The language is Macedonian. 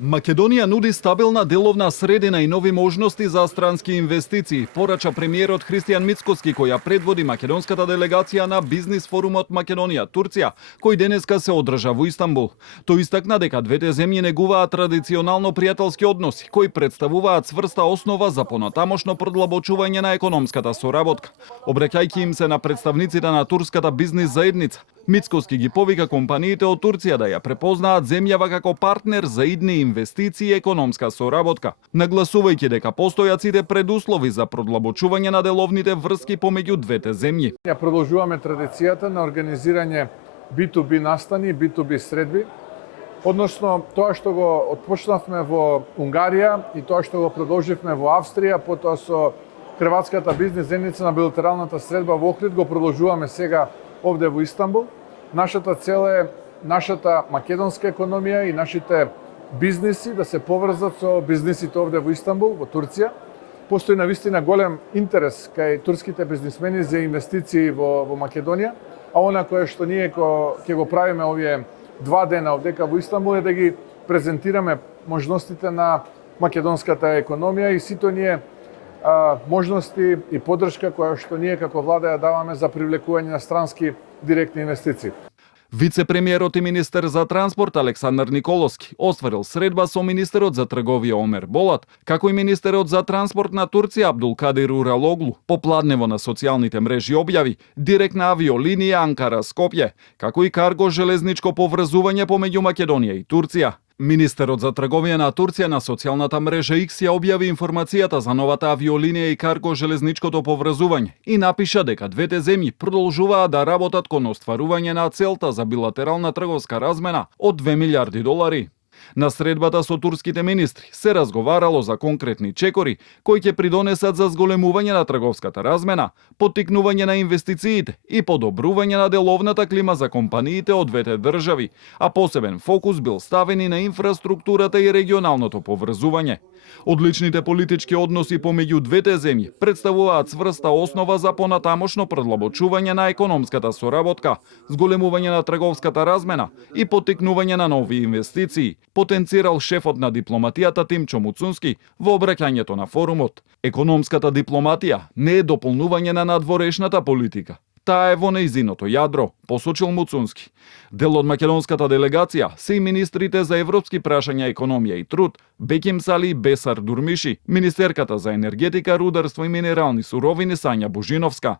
Македонија нуди стабилна деловна средина и нови можности за странски инвестиции, порача премиерот Христијан Мицкоски, кој ја предводи македонската делегација на Бизнис форумот Македонија Турција, кој денеска се одржа во Истанбул. Тој истакна дека двете земји негуваат традиционално пријателски односи, кои представуваат цврста основа за понатамошно продлабочување на економската соработка. Обраќајќи им се на представниците на турската бизнис заедница, Мицкоски ги повика компаниите од Турција да ја препознаат земјава како партнер за идни инвестиции и економска соработка, нагласувајќи дека постојат сите предуслови за продлабочување на деловните врски помеѓу двете земји. Ја продолжуваме традицијата на организирање B2B настани, B2B средби, односно тоа што го отпочнавме во Унгарија и тоа што го продолживме во Австрија, потоа со Хрватската бизнис заедница на билатералната средба во Охрид го продолжуваме сега овде во Истанбул. Нашата цел е нашата македонска економија и нашите бизниси да се поврзат со бизнисите овде во Истанбул, во Турција. Постои навистина голем интерес кај турските бизнисмени за инвестиции во Македонија, а она кое што ние ќе го правиме овие 2 дена овдека во Истанбул е да ги презентираме можностите на македонската економија и сите ние можности и поддршка која што ние како влада ја даваме за привлекување на странски директни инвестиции. Вице-премиерот и министер за транспорт Александар Николовски остварил средба со министерот за трговија Омер Болат, како и министерот за транспорт на Турција Абдулкадир Уралоглу. Попладнево на социјалните мрежи објави директна авиолинија Анкара-Скопје, како и карго железничко поврзување помеѓу Македонија и Турција. Министерот за трговија на Турција на социјалната мрежа X ја објави информацијата за новата авиолинија и карго железничкото поврзување и напиша дека двете земји продолжуваат да работат кон остварување на целта за билатерална трговска размена од $2 милиарди. На средбата со турските министри се разговарало за конкретни чекори кои ќе придонесат за зголемување на трговската размена, поттикнување на инвестициите и подобрување на деловната клима за компаниите од двете држави, а посебен фокус бил ставен и на инфраструктурата и регионалното поврзување. Одличните политички односи помеѓу двете земји представуваат цврста основа за понатамошно продлабочување на економската соработка, зголемување на трговската размена и поттикнување на нови инвестиции, потенцирал шефот на дипломатијата Тимчо Муцунски во обраќањето на форумот. Економската дипломатија не е дополнување на надворешната политика. Таа е во нејзиното јадро, посочил Муцунски. Дел од македонската делегација се и министрите за европски прашања, економија и труд Беким Сали и Бесар Дурмиши, министерката за енергетика, рударство и минерални суровини Сања Божиновска.